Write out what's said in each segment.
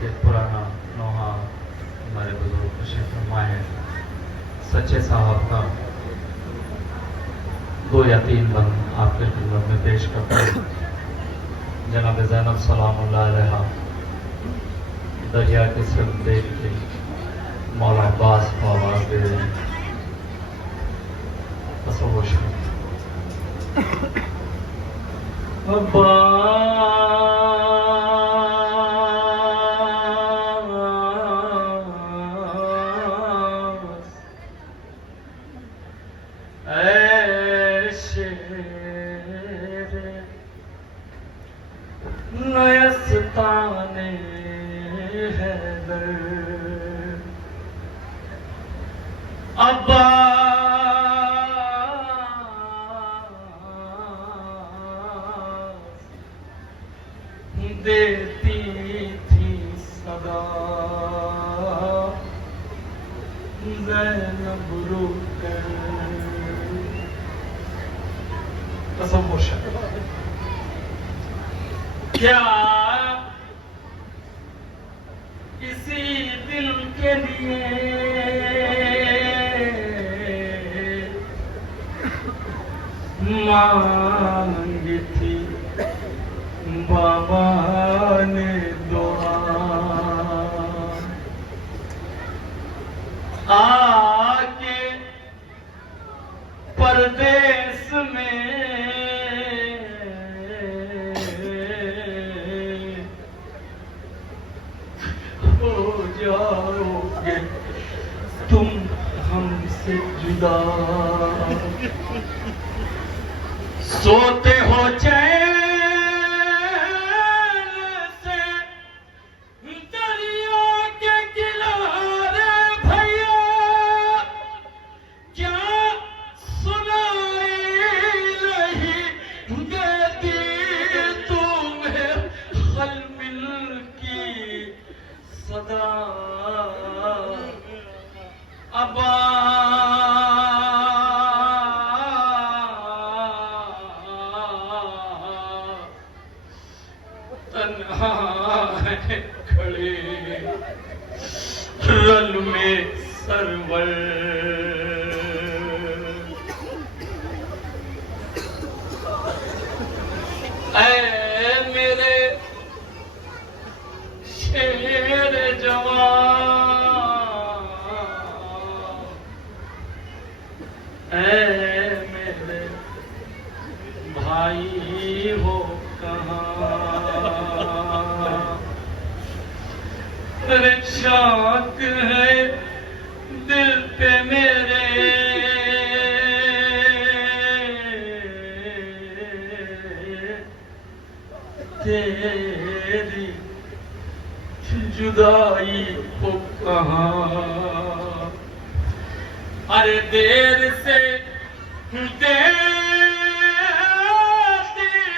कि पुराना नोहा हमारे बुजुर्ग तशरीफ फरमाए हैं। सच्चे साहब का 2 या 3 बंद आपके खिदमत में पेश करता हूँ। जनाब ज़ैनब सलामुल्लाह अलैहा दरिया की सिर्फ देख के मौला अब्बास को आवाज़ दे रहे हैं। तसव्वुर नयस्ताने हैदर अब्बास देती थी सदा ज़ैनब रुकर। तसव्वुर क्या इसी दिल के लिए मांगी थी बाबा ने दुआ, आके परदेस में हो जाओगे तुम हमसे जुदा। सोते हो चैन से दरिया के किनारे भैया, क्या सुनाई नहीं देती तुम्हें खलमिल की सदा। अब्बा तन्हा है खड़े रल में सरवर, ऐ मेरे शेर जवान, ऐ मेरे भाई हो कहाँ। मेरे शौक है दिल पे मेरे तेरी जुदाई हो कहाँ। अरे देर से देती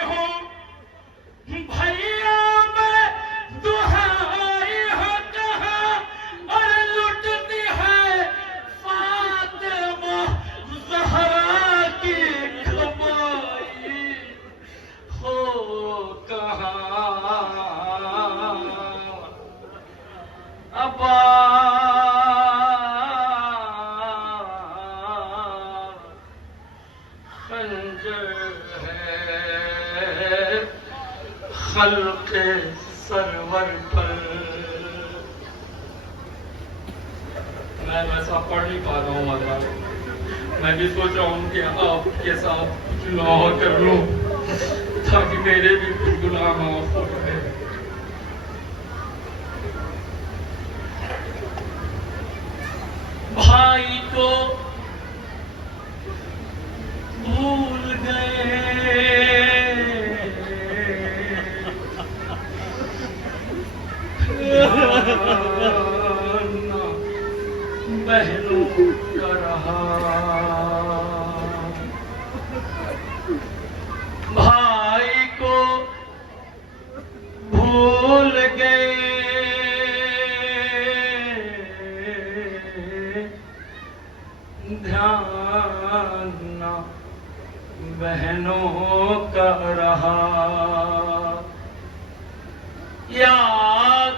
हूँ भैया मैं दुहाई हो कहाँ। अरे लुटती है फातिमा ज़हरा की कमाई हो कहाँ। अब्बा खल्क़े सरवर पर। मैं वैसा पढ़ नहीं पा रहा हूँ माता, मैं भी सोच रहा हूँ कि आपके साथ कुछ दुआ कर लूँ ताकि मेरे भी कुछ गुनाह माफ हो जाए। भाई को भूल गए बहनों का रहा। भाई को भूल गए ध्यान न बहनों का रहा। याद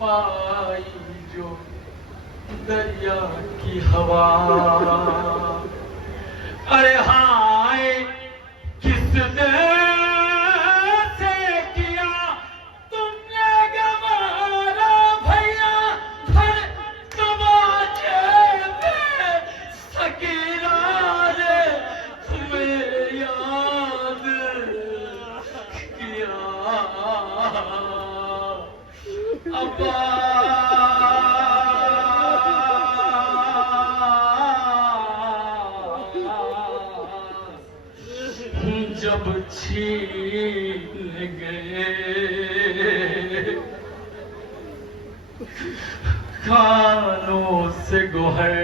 पाई जो दरिया की हवा। अरे हाय किसने से किया तुमने गवारा भैया हर तमाचे में सकीना ने तुम्हें याद किया। जब छीन गए कानों से गोहर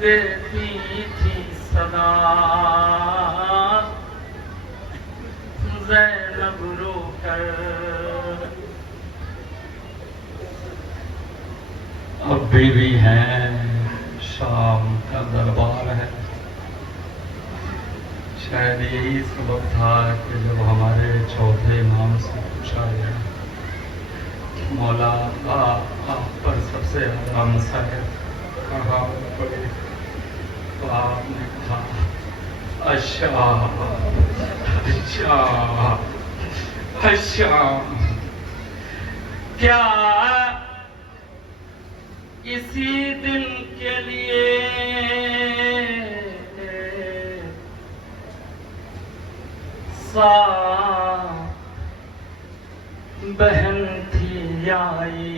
देती थी सदा ज़ैनब रोकर। अब भी हैं, शाम का दरबार है। शायद यही सबब था कि जब हमारे चौथे इमाम से पूछा गया मौला आप पर सबसे आराम सा है कहाँ पड़े, तो आपने कहा अच्छा अच्छा अच्छा। क्या इसी दिन के लिए बहन थी आई,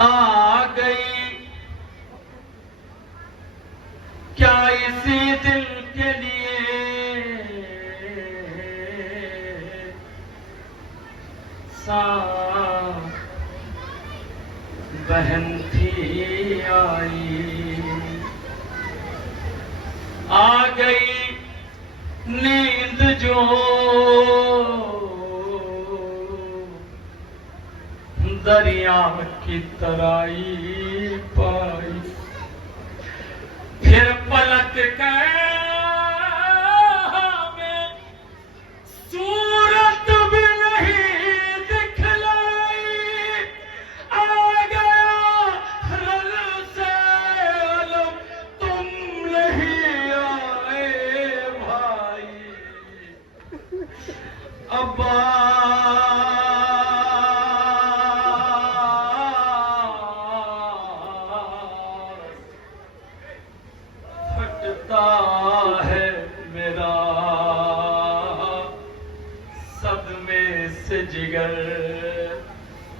आ गई। क्या इसी दिन के लिए बहन थी आई, आ गई नींद जो दरिया की तराई पाई। फिर पलट कर हमें सूरत भी नहीं दिखलाई, आ गया रल से अलम तुम नहीं आए भाई। अब्बास फटता है मेरा सदमे से जिगर।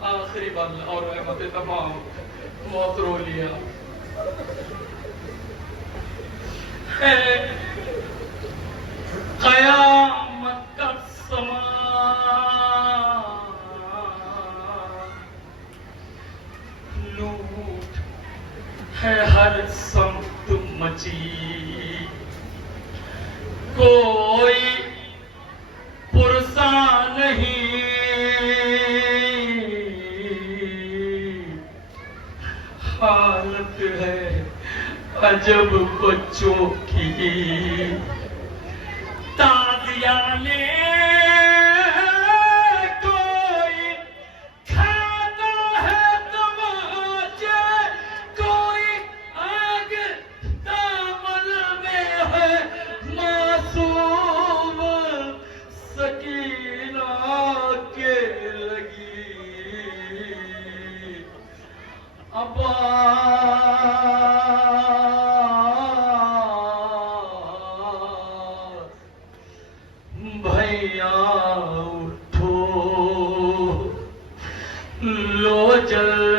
आखिरी बल और रहमत तमाम मौत रो लिया है। क़यामत का समा लूट है हर समत मची, कोई पुरसा नहीं हालत है अजब बच्चों की। ताज़ियाने कोई खाता है तमाचे, कोई आग दामन में है मासूम सकीना के लगी। भैया उठो लो जल